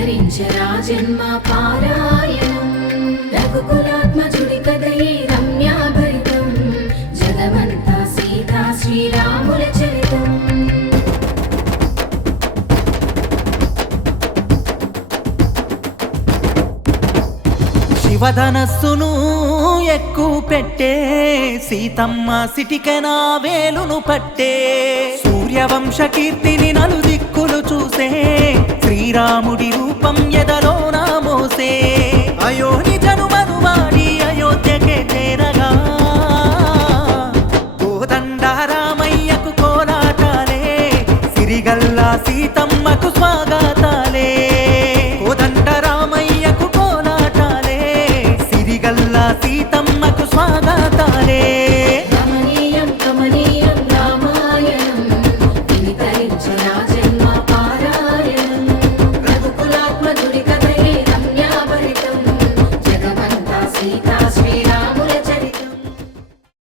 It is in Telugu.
ధరించరా జన్మ పారాయణం రఘుకులాత్మజుడి కథయే రమ్యాభరితం జగమంతా సీతా శ్రీరాముల చరితం శివధనస్సును ఎక్కువ పెట్టే సీతమ్మ సిటికెనా వేలును పట్టే సూర్యవంశ కీర్తిని నలుదిక్కులు చూసే శ్రీరాముడి రూపం ఎదలోన మోసే అయోని జనుమను వాడి అయోధ్యకే చేరగా కోదండ రామయ్యకు కోలాటాలే సిరిగల్లా సీతమ్మకు స్వాగతాలే కోదండ రామయ్యకు కోలాటాలే సిరిగల్లా సీతమ్మకు స్వాగతాలే